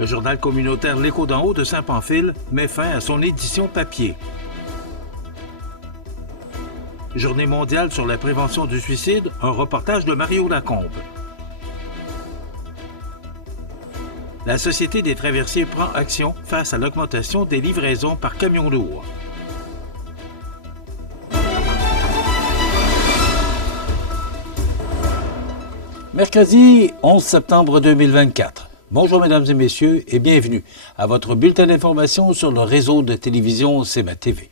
Le journal communautaire L'Écho d'en haut de Saint-Pamphile met fin à son édition papier. Journée mondiale sur la prévention du suicide, un reportage de Mario Lacombe. La Société des traversiers prend action face à l'augmentation des livraisons par camion lourd. Mercredi 11 septembre 2024. Bonjour mesdames et messieurs et bienvenue à votre bulletin d'information sur le réseau de télévision CEMA TV.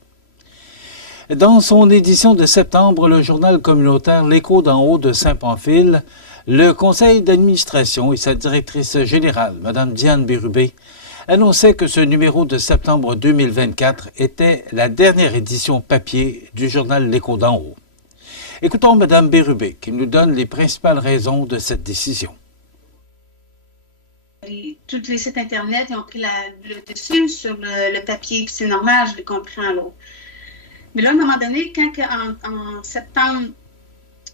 Dans son édition de septembre, le journal communautaire L'Écho d'en haut de Saint-Pamphile, le conseil d'administration et sa directrice générale, Mme Diane Bérubé, annonçaient que ce numéro de septembre 2024 était la dernière édition papier du journal L'Écho d'en haut. Écoutons Mme Bérubé qui nous donne les principales raisons de cette décision. Tous les sites Internet ont pris le dessus sur le papier, puis c'est normal, je l'ai compris en l'eau. Mais là, à un moment donné, quand en septembre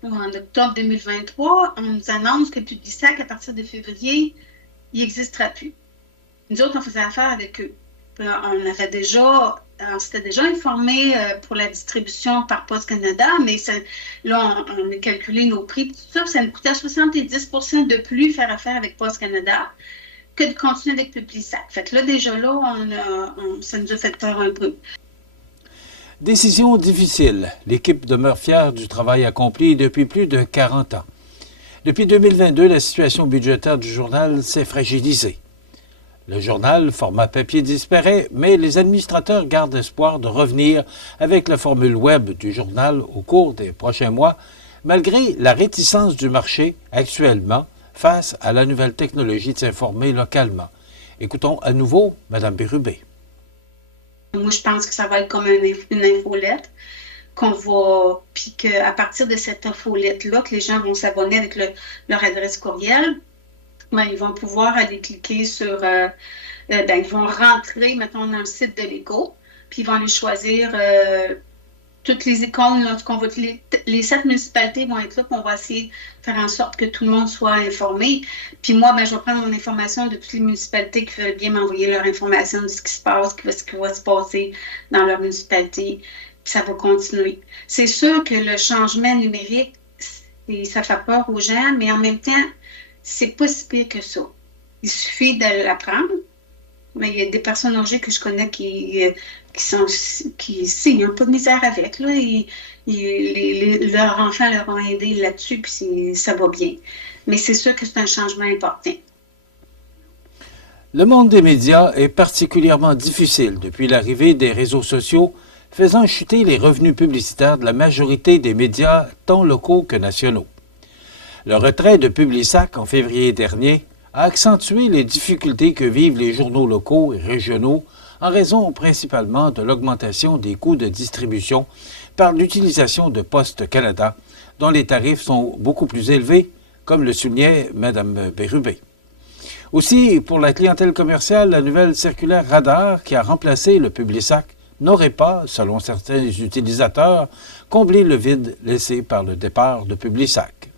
ou en octobre 2023, on nous annonce que Publisac, à partir de février, il n'existera plus. Nous autres, on faisait affaire avec eux. On s'était déjà informé pour la distribution par Poste Canada, mais là, on a calculé nos prix. Tout ça nous coûtait 70 % de plus faire affaire avec Poste Canada que de continuer avec Publisac. Fait que là, déjà là, ça nous a fait peur un peu. Décision difficile. L'équipe demeure fière du travail accompli depuis plus de 40 ans. Depuis 2022, la situation budgétaire du journal s'est fragilisée. Le journal, format papier, disparaît, mais les administrateurs gardent espoir de revenir avec la formule web du journal au cours des prochains mois, malgré la réticence du marché actuellement face à la nouvelle technologie de s'informer localement. Écoutons à nouveau Mme Bérubé. Moi, je pense que ça va être comme une infolette puis qu'à partir de cette infolette-là, que les gens vont s'abonner avec leur adresse courriel, ils vont pouvoir aller cliquer sur... ils vont rentrer, mettons, dans le site de l'Écho, puis ils vont aller choisir toutes les icônes. Les 7 municipalités vont être là, puis on va essayer de faire en sorte que tout le monde soit informé. Puis moi, je vais prendre mon information de toutes les municipalités qui veulent bien m'envoyer leur information de ce qui se passe, ce qui va se passer dans leur municipalité, puis ça va continuer. C'est sûr que le changement numérique, ça fait peur aux gens, mais en même temps, c'est pas si pire que ça. Il suffit de l'apprendre. Mais il y a des personnes âgées que je connais qui n'ont pas de misère avec. Là, leurs enfants leur ont aidé là-dessus, puis ça va bien. Mais c'est sûr que c'est un changement important. Le monde des médias est particulièrement difficile depuis l'arrivée des réseaux sociaux, faisant chuter les revenus publicitaires de la majorité des médias, tant locaux que nationaux. Le retrait de Publisac en février dernier a accentué les difficultés que vivent les journaux locaux et régionaux en raison principalement de l'augmentation des coûts de distribution par l'utilisation de Poste Canada, dont les tarifs sont beaucoup plus élevés, comme le soulignait Mme Bérubé. Aussi, pour la clientèle commerciale, la nouvelle circulaire Radar qui a remplacé le Publisac n'aurait pas, selon certains utilisateurs, comblé le vide laissé par le départ de Publisac.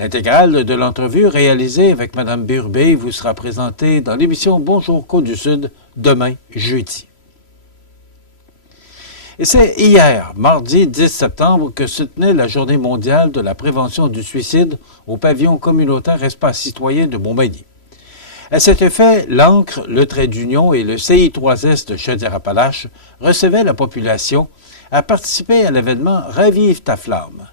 L'intégrale de l'entrevue réalisée avec Mme Bérubé vous sera présentée dans l'émission Bonjour Côte-du-Sud demain, jeudi. Et c'est hier, mardi 10 septembre, que se tenait la Journée mondiale de la prévention du suicide au pavillon communautaire Espace citoyen de Montmagny. À cet effet, l'Ancre, le Trait d'Union et le CI3S de Chaudière-Appalaches recevaient la population à participer à l'événement Ravive ta flamme.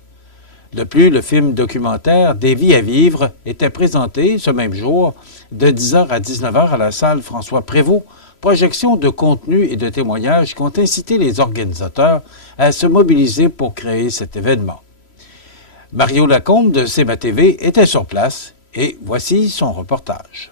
De plus, le film documentaire Des vies à vivre était présenté ce même jour de 10h à 19h à la salle François Prévost, projection de contenu et de témoignages qui ont incité les organisateurs à se mobiliser pour créer cet événement. Mario Lacombe de CEMA TV était sur place et voici son reportage.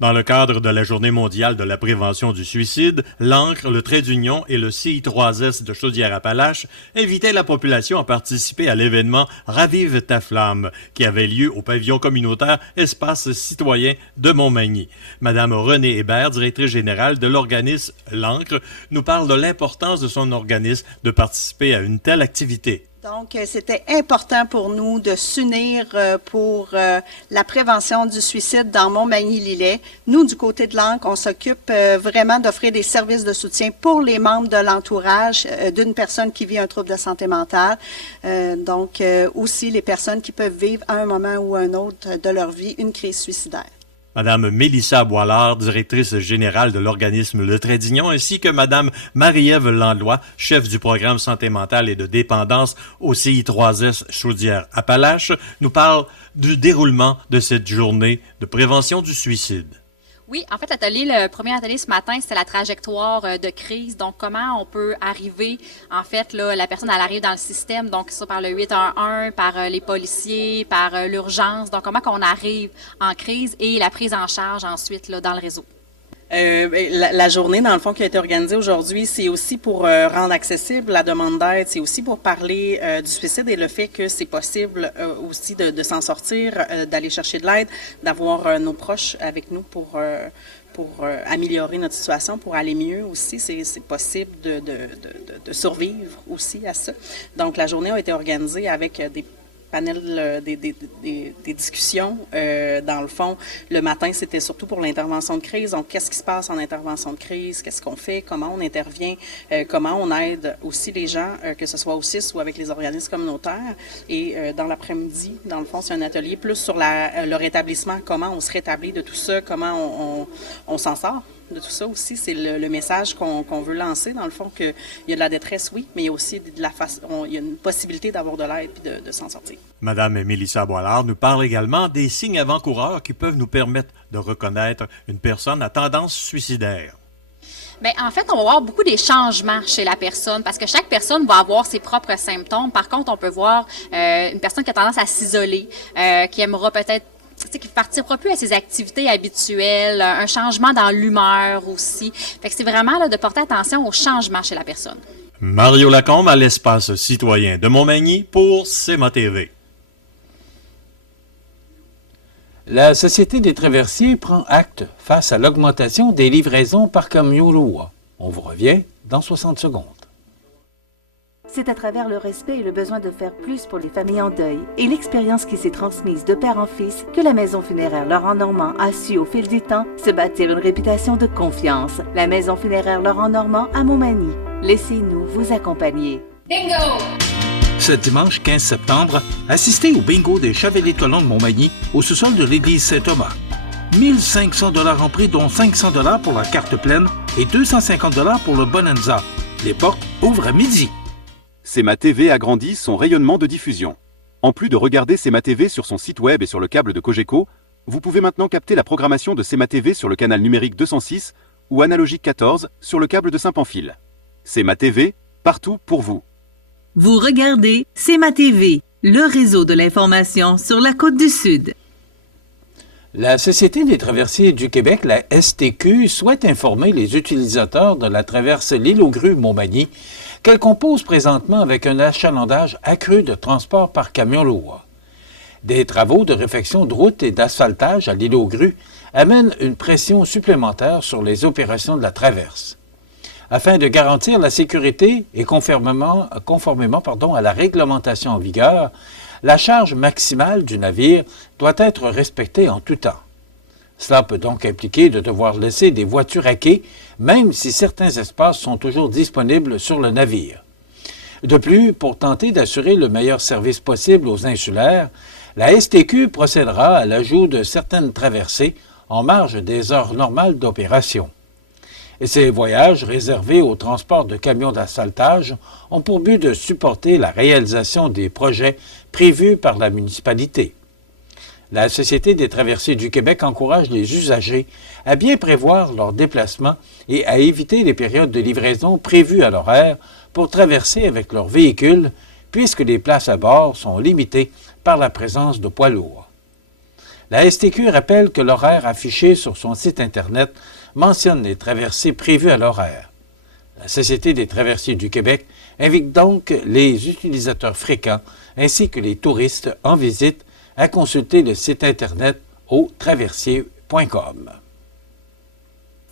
Dans le cadre de la Journée mondiale de la prévention du suicide, l'Ancre, le Trait d'Union et le CI3S de Chaudière-Appalaches invitaient la population à participer à l'événement Ravive ta flamme, qui avait lieu au pavillon communautaire Espace citoyen de Montmagny. Madame Renée Hébert, directrice générale de l'organisme l'Ancre, nous parle de l'importance de son organisme de participer à une telle activité. Donc, c'était important pour nous de s'unir pour la prévention du suicide dans Montmagny-Lillet. Nous, du côté de l'ANC, on s'occupe vraiment d'offrir des services de soutien pour les membres de l'entourage d'une personne qui vit un trouble de santé mentale. Donc, aussi les personnes qui peuvent vivre à un moment ou à un autre de leur vie une crise suicidaire. Madame Mélissa Boilard, directrice générale de l'organisme Le Trait d'Union, ainsi que Madame Marie-Ève Landlois, chef du programme santé mentale et de dépendance au CI3S Chaudière-Appalaches, nous parlent du déroulement de cette journée de prévention du suicide. Oui, en fait, le premier atelier ce matin, c'était la trajectoire de crise. Donc, comment on peut arriver, en fait, là, la personne, elle arrive dans le système, donc soit par le 811, par les policiers, par l'urgence. Donc, comment qu'on arrive en crise et la prise en charge ensuite là, dans le réseau. La journée, dans le fond, qui a été organisée aujourd'hui, c'est aussi pour rendre accessible la demande d'aide, c'est aussi pour parler du suicide et le fait que c'est possible aussi de s'en sortir, d'aller chercher de l'aide, d'avoir nos proches avec nous pour améliorer notre situation, pour aller mieux aussi. C'est possible de survivre aussi à ça. Donc, la journée a été organisée avec des panel des discussions. Dans le fond, le matin, c'était surtout pour l'intervention de crise. Donc, qu'est-ce qui se passe en intervention de crise? Qu'est-ce qu'on fait? Comment on intervient? Comment on aide aussi les gens, que ce soit au CIS ou avec les organismes communautaires? Et dans l'après-midi, dans le fond, c'est un atelier plus sur le rétablissement. Comment on se rétablit de tout ça? Comment on s'en sort de tout ça aussi? C'est le message qu'on veut lancer, dans le fond, qu'il y a de la détresse, oui, mais il y a aussi il y a une possibilité d'avoir de l'aide et de s'en sortir. Madame Mélissa Boilard nous parle également des signes avant-coureurs qui peuvent nous permettre de reconnaître une personne à tendance suicidaire. Bien, en fait, on va voir beaucoup des changements chez la personne parce que chaque personne va avoir ses propres symptômes. Par contre, on peut voir une personne qui a tendance à s'isoler, qui aimera peut-être qui ne partira plus à ses activités habituelles, un changement dans l'humeur aussi. Fait que c'est vraiment là, de porter attention aux changements chez la personne. Mario Lacombe à l'espace citoyen de Montmagny pour CEMA TV. La Société des traversiers prend acte face à l'augmentation des livraisons par camion lourd. On vous revient dans 60 secondes. C'est à travers le respect et le besoin de faire plus pour les familles en deuil et l'expérience qui s'est transmise de père en fils que la Maison funéraire Laurent Normand a su au fil du temps se bâtir une réputation de confiance. La Maison funéraire Laurent Normand à Montmagny. Laissez-nous vous accompagner. Bingo! Ce dimanche 15 septembre, assistez au bingo des Chevaliers de Colomb de Montmagny au sous-sol de l'église Saint-Thomas. 1 500 $ en prix, dont 500 $ pour la carte pleine et 250 $ pour le Bonanza. Les portes ouvrent à midi. CEMA TV agrandit son rayonnement de diffusion. En plus de regarder CEMA TV sur son site web et sur le câble de Cogeco, vous pouvez maintenant capter la programmation de CEMA TV sur le canal numérique 206 ou analogique 14 sur le câble de Saint-Pamphile. CEMA TV, partout pour vous. Vous regardez CEMA TV, le réseau de l'information sur la Côte-du-Sud. La Société des traversiers du Québec, la STQ, souhaite informer les utilisateurs de la traverse L'Île-aux-Grues-Montmagny qu'elle compose présentement avec un achalandage accru de transport par camion lourd. Des travaux de réfection de route et d'asphaltage à L'Île-aux-Grues amènent une pression supplémentaire sur les opérations de la traverse. Afin de garantir la sécurité et conformément à la réglementation en vigueur, la charge maximale du navire doit être respectée en tout temps. Cela peut donc impliquer de devoir laisser des voitures à quai, même si certains espaces sont toujours disponibles sur le navire. De plus, pour tenter d'assurer le meilleur service possible aux insulaires, la STQ procédera à l'ajout de certaines traversées en marge des heures normales d'opération. Et ces voyages réservés au transport de camions d'asphaltage ont pour but de supporter la réalisation des projets prévus par la municipalité. La Société des traversiers du Québec encourage les usagers à bien prévoir leurs déplacements et à éviter les périodes de livraison prévues à l'horaire pour traverser avec leur véhicule, puisque les places à bord sont limitées par la présence de poids lourds. La STQ rappelle que l'horaire affiché sur son site Internet mentionne les traversées prévues à l'horaire. La Société des traversiers du Québec invite donc les utilisateurs fréquents ainsi que les touristes en visite à consulter le site Internet au traversier.com.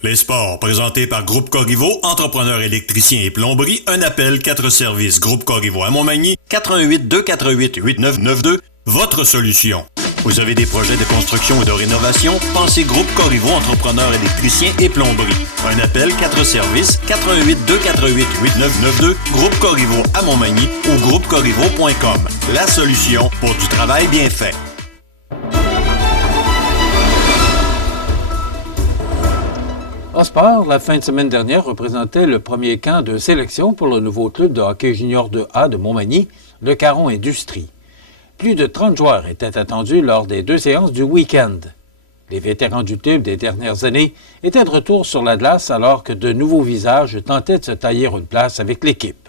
Les sports, présentés par Groupe Corriveau, entrepreneur électricien et plomberie, un appel, 4 services. Groupe Corriveau à Montmagny, 88 248 8992, votre solution. Vous avez des projets de construction ou de rénovation? Pensez Groupe Corriveau, entrepreneur électricien et plomberie. Un appel, 4 services, 88 248 8992, Groupe Corriveau à Montmagny ou groupecorriveau.com. La solution pour du travail bien fait. En sport, la fin de semaine dernière représentait le premier camp de sélection pour le nouveau club de hockey junior 2A de Montmagny, le Caron Industrie. Plus de 30 joueurs étaient attendus lors des 2 séances du week-end. Les vétérans du club des dernières années étaient de retour sur la glace alors que de nouveaux visages tentaient de se tailler une place avec l'équipe.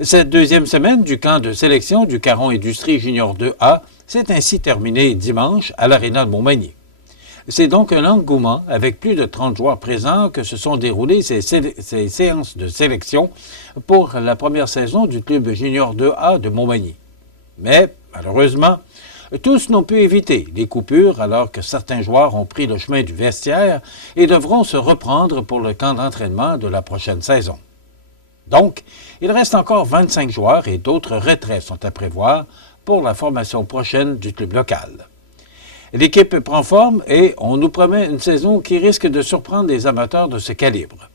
Cette deuxième semaine du camp de sélection du Caron Industrie junior 2A s'est ainsi terminée dimanche à l'Aréna de Montmagny. C'est donc un engouement avec plus de 30 joueurs présents que se sont déroulées ces séances de sélection pour la première saison du club junior 2A de Montmagny. Mais, malheureusement, tous n'ont pu éviter les coupures alors que certains joueurs ont pris le chemin du vestiaire et devront se reprendre pour le camp d'entraînement de la prochaine saison. Donc, il reste encore 25 joueurs et d'autres retraits sont à prévoir pour la formation prochaine du club local. L'équipe prend forme et on nous promet une saison qui risque de surprendre les amateurs de ce calibre.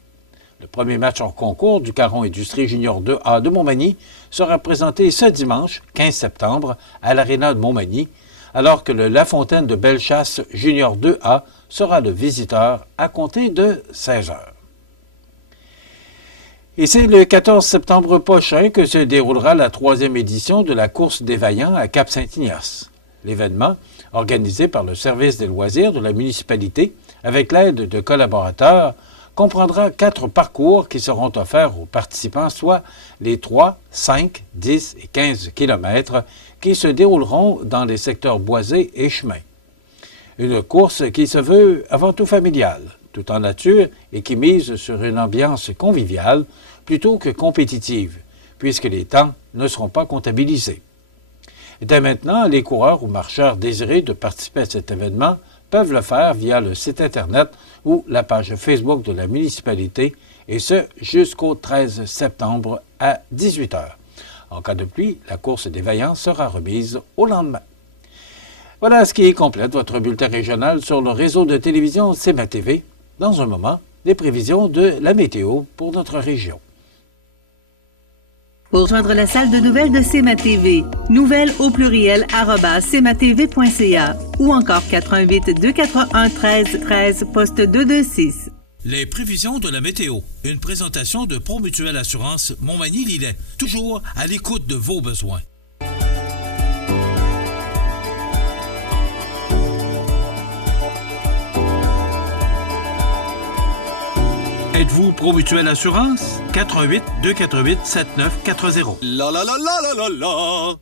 Le premier match en concours du Caron Industrie Junior 2A de Montmagny sera présenté ce dimanche, 15 septembre, à l'Aréna de Montmagny, alors que le La Fontaine de Bellechasse Junior 2A sera le visiteur à compter de 16 heures. Et c'est le 14 septembre prochain que se déroulera la 3e édition de la course des Vaillants à Cap-Saint-Ignace. L'événement, organisé par le service des loisirs de la municipalité, avec l'aide de collaborateurs, comprendra 4 parcours qui seront offerts aux participants, soit les 3, 5, 10 et 15 kilomètres qui se dérouleront dans les secteurs boisés et chemins. Une course qui se veut avant tout familiale, tout en nature et qui mise sur une ambiance conviviale plutôt que compétitive, puisque les temps ne seront pas comptabilisés. Dès maintenant, les coureurs ou marcheurs désirés de participer à cet événement peuvent le faire via le site Internet ou la page Facebook de la municipalité, et ce jusqu'au 13 septembre à 18 h. En cas de pluie, la course des Vaillants sera remise au lendemain. Voilà ce qui complète votre bulletin régional sur le réseau de télévision CMA-TV. Dans un moment, les prévisions de la météo pour notre région. Pour joindre la salle de nouvelles de CMA-TV, nouvelles au pluriel @cmatv.ca ou encore 88 241 13 13 poste 226. Les prévisions de la météo. Une présentation de Promutuelle Assurance Montmagny-Lillet. Toujours à l'écoute de vos besoins. Êtes-vous Promutuelle Assurance? 88 248 7940. La la la la la la la.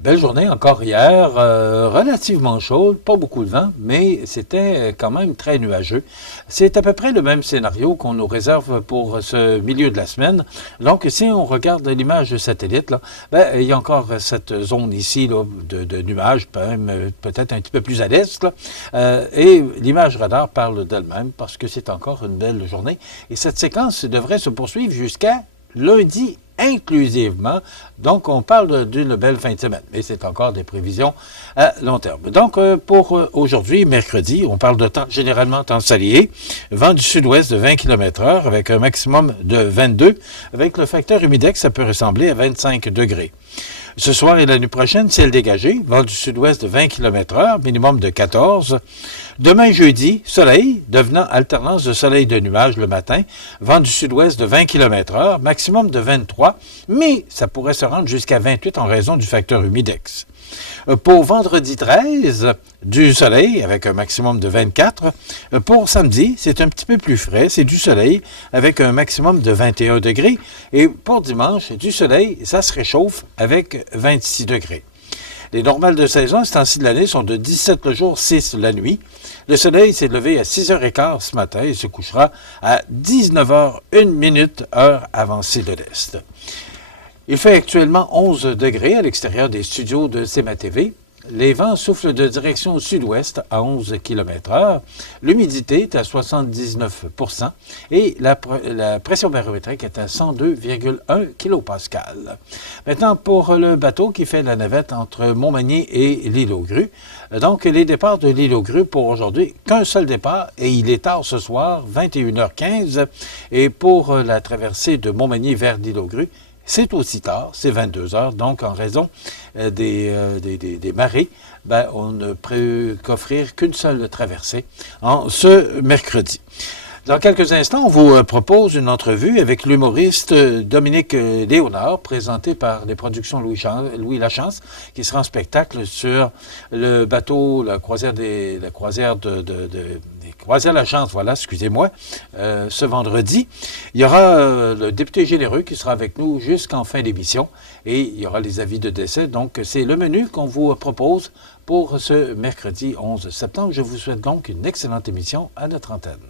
Belle journée encore hier, relativement chaude, pas beaucoup de vent, mais c'était quand même très nuageux. C'est à peu près le même scénario qu'on nous réserve pour ce milieu de la semaine. Donc, si on regarde l'image de satellite, là, il y a encore cette zone ici là, de nuages, même peut-être un petit peu plus à l'est. Et l'image radar parle d'elle-même parce que c'est encore une belle journée. Et cette séquence devrait se poursuivre jusqu'à lundi inclusivement. Donc, on parle d'une belle fin de semaine, mais c'est encore des prévisions à long terme. Donc, pour aujourd'hui, mercredi, on parle de temps généralement ensoleillé, vent du sud-ouest de 20 km/h avec un maximum de 22. Avec le facteur humidex, ça peut ressembler à 25 degrés. Ce soir et la nuit prochaine, ciel dégagé, vent du sud-ouest de 20 km/h, minimum de 14. Demain jeudi, soleil, devenant alternance de soleil et de nuages le matin, vent du sud-ouest de 20 km/h, maximum de 23, mais ça pourrait se rendre jusqu'à 28 en raison du facteur humidex. Pour vendredi 13, du soleil avec un maximum de 24. Pour samedi, c'est un petit peu plus frais, c'est du soleil avec un maximum de 21 degrés. Et pour dimanche, du soleil, ça se réchauffe avec 26 degrés. Les normales de saison, ce temps-ci de l'année, sont de 17 le jour, 6 la nuit. Le soleil s'est levé à 6h15 ce matin et se couchera à 19h01, heure avancée de l'Est. Il fait actuellement 11 degrés à l'extérieur des studios de CMA-TV. Les vents soufflent de direction sud-ouest à 11 km/h. L'humidité est à 79 % et la pression barométrique est à 102,1 kPa. Maintenant, pour le bateau qui fait la navette entre Montmagny et l'île aux Grues. Donc, les départs de l'île aux Grues pour aujourd'hui, qu'un seul départ et il est tard ce soir, 21h15. Et pour la traversée de Montmagny vers l'île aux Grues, c'est aussi tard, c'est 22h, donc en raison des marées, on ne peut qu'offrir qu'une seule traversée en ce mercredi. Dans quelques instants, on vous propose une entrevue avec l'humoriste Dominique Léonard, présenté par les productions Louis Lachance, qui sera en spectacle sur le bateau, la croisière La Chance, voilà, excusez-moi, ce vendredi. Il y aura le député Généreux qui sera avec nous jusqu'en fin d'émission et il y aura les avis de décès. Donc, c'est le menu qu'on vous propose pour ce mercredi 11 septembre. Je vous souhaite donc une excellente émission à notre antenne.